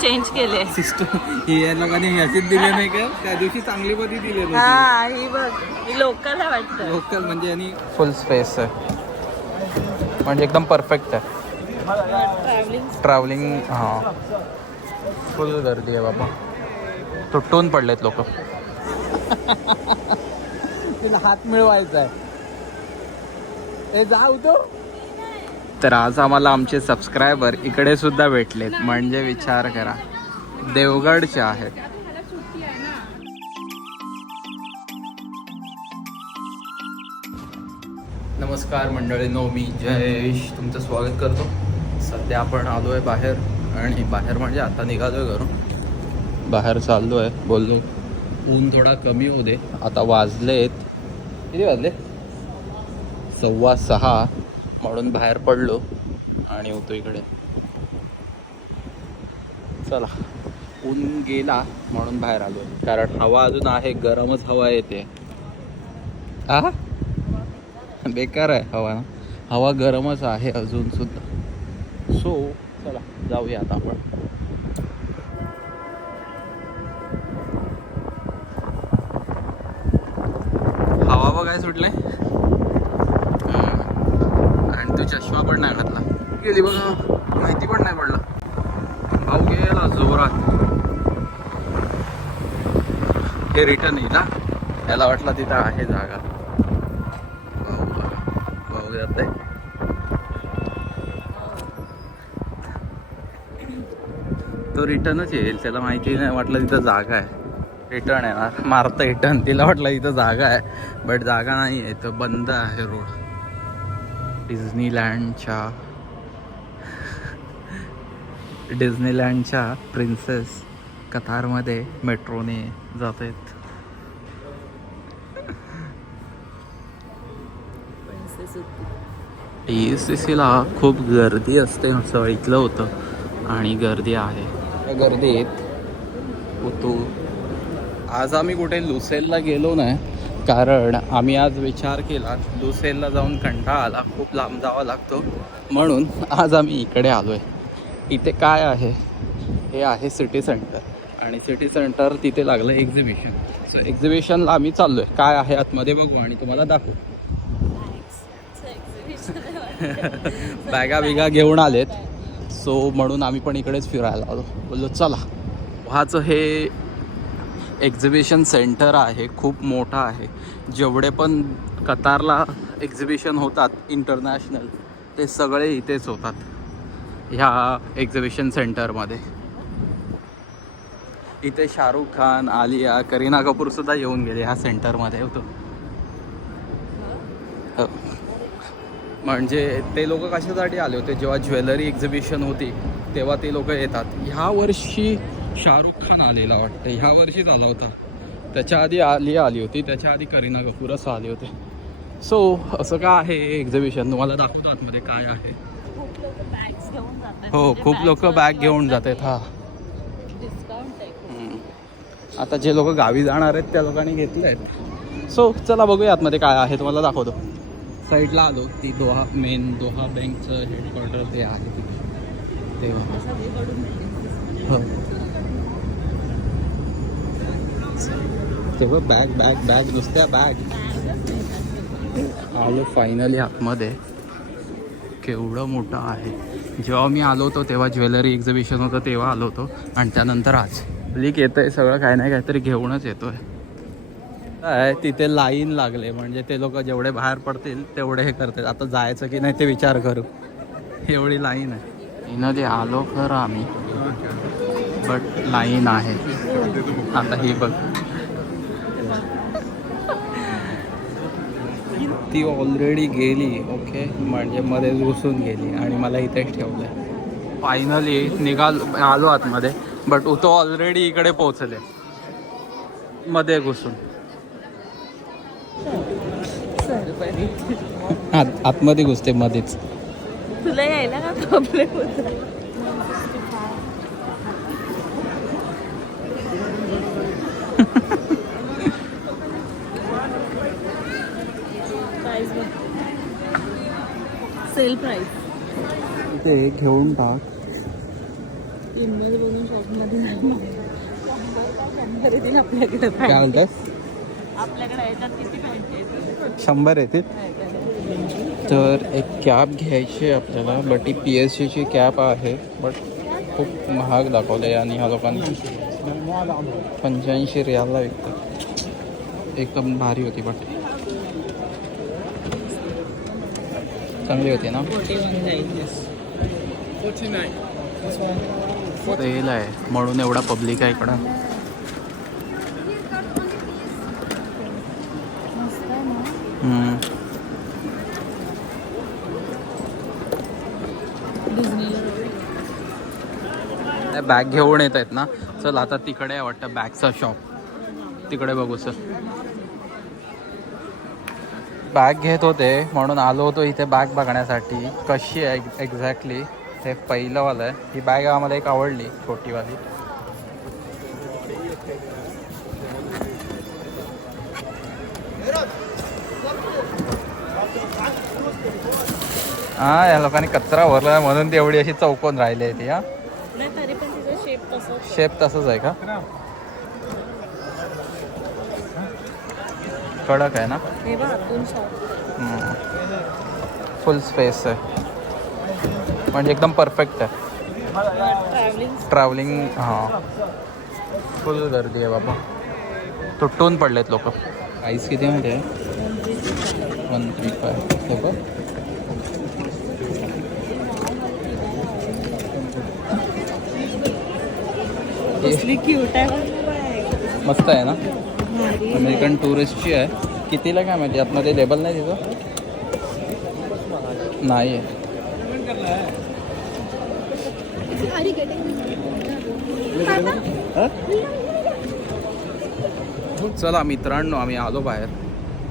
Change केले. System हे या लोकांनी याचीच दिले नाही का? त्या दिवशी चांगली मध्ये दिले हा ही बघ ही लोकल आहे वाटतं. लोकल म्हणजे आणि फुल स्पेस आहे. म्हणजे एकदम परफेक्ट आहे. ट्रॅव्हलिंग ट्रॅव्हलिंग हां. फुल गर्दी आहे बाबा. तुटून पडलेत लोक. तिला हात मिळवायचा आहे. ए जाऊ तो तर आज आम्हाला आमचे सबस्क्रायबर इकडे सुद्धा भेटलेत. म्हणजे विचार करा. देवगडचे आहेत. नमस्कार मंडळींनो मी जयेश. तुमचं स्वागत करतो. सध्या आपण आलो आहे बाहेर. आणि बाहेर म्हणजे आता निघालो आहे घरून. बाहेर चाललो आहे बोललो ऊन थोडा कमी होऊ दे. आता वाजलेत. किती वाजले? सव्वा सहा. म्हणून बाहेर पडलो आणि होतो इकडे. चला. ऊन गेला म्हणून बाहेर आलो. कारण हवा अजून आहे गरमच हवा येते. आ? बेकार आहे हवा. हवा गरमच आहे अजून सुद्धा. सो चला जाऊया आता आपण. हवा बघाय सुटले आणि तू चष्मा पण नाही घातला गेली बघा. माहिती पण नाही पडलं. भाऊ गेला जोरात. हे रिटर्न येईल ना? त्याला वाटलं तिथं आहे जागा. भाऊ बघा. भाऊ जात तो रिटर्नच येईल. त्याला माहिती नाही वाटलं तिथं जागा आहे. रिटर्न येणार मारतं रिटर्न तिला वाटलं इथं जागा आहे. बट जागा नाही आहे तो बंद आहे रोड. डिझनीलँडच्या डिझनीलँडच्या प्रिन्सेस कतारमध्ये मेट्रोने जात आहेत टी सी सीला खूप गर्दी असते असं ऐकलं होतं आणि गर्दी आहे. गर्दीत होतो आज आम्ही कुठे लुसेलला गेलो नाही कारण आम्ही आज विचार केला लुसेलला जाऊन कंटाळा आला खूप लांब जावा लागतो. म्हणून आज आम्ही इकडे आलो आहे इथे काय आहे? हे आहे सिटी सेंटर. आणि सिटी सेंटर तिथे लागलं एक्झिबिशन सो एक्झिबिशनला आम्ही चाललो आहे काय आहे आतमध्ये बघू आणि तुम्हाला दाखवू. बॅगा बिगा घेऊन आलेत. सो म्हणून आम्ही पण इकडेच फिरायला आलो. बोललो चला. व्हाचं हे एक्झिबिशन सेंटर आहे. खूप मोठं आहे. जेवढे पण कतारला एक्झिबिशन होतात इंटरनॅशनल ते सगळे इथेच होतात. ह्या एक्झिबिशन सेंटरमध्ये इथे शाहरुख खान आलिया करीना कपूरसुद्धा येऊन गेले ह्या सेंटरमध्ये होतो हो. म्हणजे ते लोक कशासाठी आले होते? जेव्हा ज्वेलरी एक्झिबिशन होती तेव्हा ते लोक येतात. ह्या वर्षी शाहरुख खान आलेला वाटतं. ह्या वर्षीच आला होता. त्याच्या आधी आलिया आली होती त्याच्या आधी करीना कपूर असं आले होते. सो असं का आहे एक्झिबिशन तुम्हाला दाखवतो आतमध्ये काय आहे. हो खूप लोक बॅग घेऊन जातात हा. डिस्काउंट आहे खूप. हम्म. आता जे लोक गावी जाणार आहेत त्या लोकांनी घेतले आहेत. सो चला बघूया आतमध्ये काय आहे तुम्हाला दाखवतो. साईडला आलो ती दोहा मेन दोहा बँकचं हेडक्वार्टर ते आहे तिथे. तेव्हा. हो. तेव्हा बॅग बॅग बॅग नुसत्या बॅग आलो फायनली आतमध्ये. केवढं मोठं आहे. जेव्हा मी आलो होतो तेव्हा ज्वेलरी एक्झिबिशन होतं तेव्हा आलो होतो. आणि त्यानंतर आज. लीक येतं आहे सगळं काय नाही काहीतरी घेऊनच येतो आहे काय तिथे लाईन लागले. म्हणजे ते लोक जेवढे बाहेर पडतील तेवढे हे करतील. आता जायचं की नाही ते विचार करू. एवढी लाईन आहे. इनमध्ये आलो खरं आम्ही. बट लाईन आहे. आता ही बघ. ती ऑलरेडी गेली ओके म्हणजे मध्ये घुसून गेली आणि मला इथेच ठेवलं. फायनली निघाल आलो आतमध्ये बट तो ऑलरेडी इकडे पोहोचले. मध्ये घुसून. आत आतमध्ये घुसते मध्येच. तुला यायला का प्रॉब्लेम होता प्राइस सेल प्राइस? ते घेऊन टाक. किंमत बघून शॉपमध्ये नाही शंभर येतील आपल्याकडे काय. म्हणतात आपल्याकडे याच्यात किती पॅन्ट आहेत? शंभर येतील? तर एक कॅब घ्यायची आपल्याला बट ती पी एस सीची कॅब आहे बट खूप महाग दाखवले आणि ह्या लोकांनी पंच्याऐंशी रियालला विकतात. एकदम भारी होती बट चांगली होती ना? तेल आहे. म्हणून एवढा पब्लिक आहे इकडं. त्या बॅग घेऊन येत आहेत ना? चल आता तिकडे आहे वाटतं बॅगचा शॉप तिकडे बघू सर बॅग घेत होते म्हणून आलो होतो इथे बॅग बघण्यासाठी. कशी आहे एक्झॅक्टली हे पहिलंवालं आहे. ही बॅग आम्हाला एक आवडली छोटीवाली. हा या लोकांनी कचरा भरला म्हणून ती एवढी अशी चौकोन राहिली आहे ती हा. नाही तरी पण तिचा शेप तसा शेप तसंच आहे का? कडक आहे ना? हे बघ फुल स्पेस आहे म्हणजे एकदम परफेक्ट आहे ट्रॅव्हलिंग ट्रॅव्हलिंग हाँ। फुल गर्दी आहे बाबा तुटून पडलेत लोक आईस किती आहे वन थ्री फाय लोक क्यूट मस्त आहे ना. अमेरिकन टुरिस्टची आहे. कितीला काय माहिती? आतमध्ये लेबल नाही तिथं? नाही आहे चला मित्रांनो आम्ही आलो बाहेर.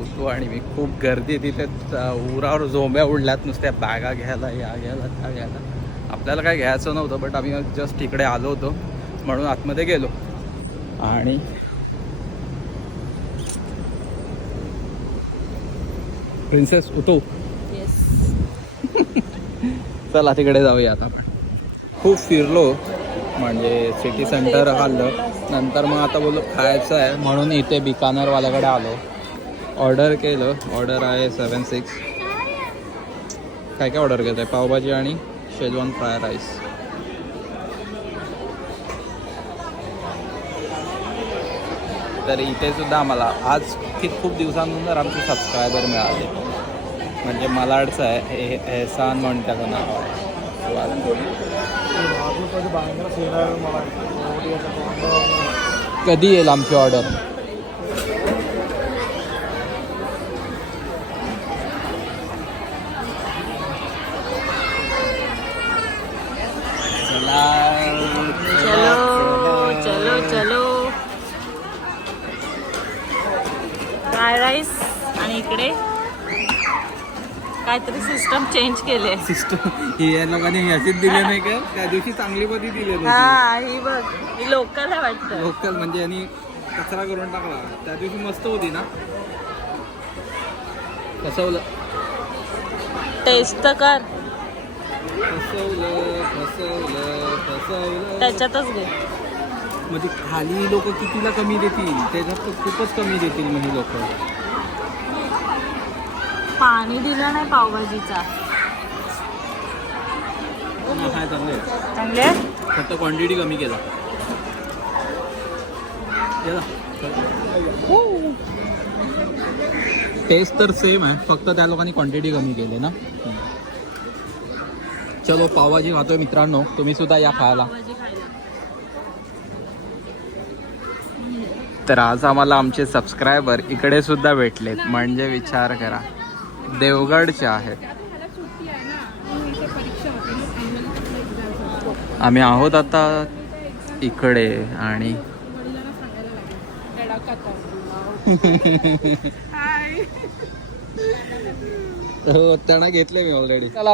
उठलो आणि मी खूप गर्दी तिथे. उरावर झोंब्या उडल्यात नुसत्या बॅगा घ्यायला या घ्यायला त्या घ्यायला. आपल्याला काय घ्यायचं नव्हतं बट आम्ही जस्ट इकडे आलो होतो. म्हणून आतमध्ये गेलो. आणि प्रिन्सेस Yes. चला तिकडे जाऊया आता आपण. खूप फिरलो म्हणजे सिटी सेंटर हल्लं नंतर मग आता बोललो खायचं आहे. म्हणून इथे बिकानेरवाल्याकडे आलो. ऑर्डर केलं. ऑर्डर आहे सेवन सिक्स काय काय ऑर्डर केलं आहे पावभाजी आणि शेजवान फ्राय राईस तर इथे सुद्धा आम्हाला आज की खूप दिवसानंतर आमचे सबस्क्रायबर मिळाले. म्हणजे मलाडचं आहे हे एहसान म्हणून त्याचं नाव आहे. कधी येईल आमची ऑर्डर चलो चलो चलो फ्राय राईस आणि इकडे काहीतरी सिस्टम चेंज केले सिस्टम ही या लोकांनी ह्याचीच दिले नाही का? त्या दिवशी चांगली पदी दिले हा ही बघ ही लोकल आहे वाटतं. लोकल म्हणजे यांनी कचरा करून टाकला. त्या दिवशी मस्त होती ना? फसवलं. टेस्ट तर कर. फसवलं फसवलं फसवलं. त्याच्यातच घे. म्हणजे खाली लोक कितीला कमी देतील? त्याच्यात तर खूपच कमी देतील ही लोक. पाणी दिलं नाही पावभाजीचा. काय चांगले चांगले फक्त क्वांटिटी कमी केला. टेस्ट तर सेम आहे फक्त त्या लोकांनी क्वांटिटी कमी केली ना. चलो पावभाजी खातोय मित्रांनो. तुम्ही सुद्धा या खायला. तर आज आम्हाला आमचे सबस्क्रायबर इकडे सुद्धा भेटलेत. म्हणजे विचार करा. देवगडचे आहेत. आम्ही आहोत आता इकडे आणि हो त्यांना घेतले मी ऑलरेडी चला.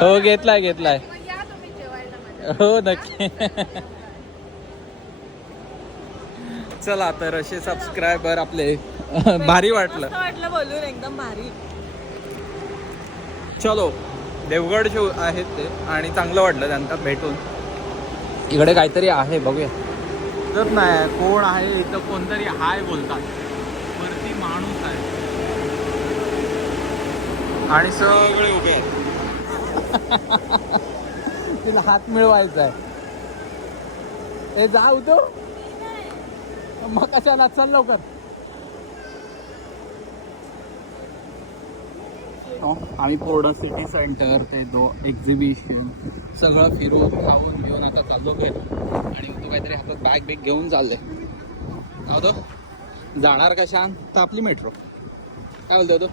हो घेतलाय घेतलाय. हो नक्की. चला तर असे सबस्क्रायबर आपले भारी वाटलं. वाटलं बोलून एकदम भारी. चलो देवगडचे आहेत ते आणि चांगलं वाटलं त्यांना भेटून. इकडे काहीतरी आहे बघूया. तर नाही कोण आहे इथं कोणतरी हाय बोलतात. वरती माणूस आहे. आणि सगळे उभे आहेत. तिला हात मिळवायचा आहे. ए जाऊ तो. मग कशाला? चल लवकर. हो, आम्ही पोर्डा सिटी सेंटर ते दो एक्झिबिशन सगळं फिरून खाऊन घेऊन आता चाललो गेलो आणि तू काहीतरी हातात बॅग बिग घेऊन चालले. तो जाणार का तर आपली मेट्रो काय बोलतो तू?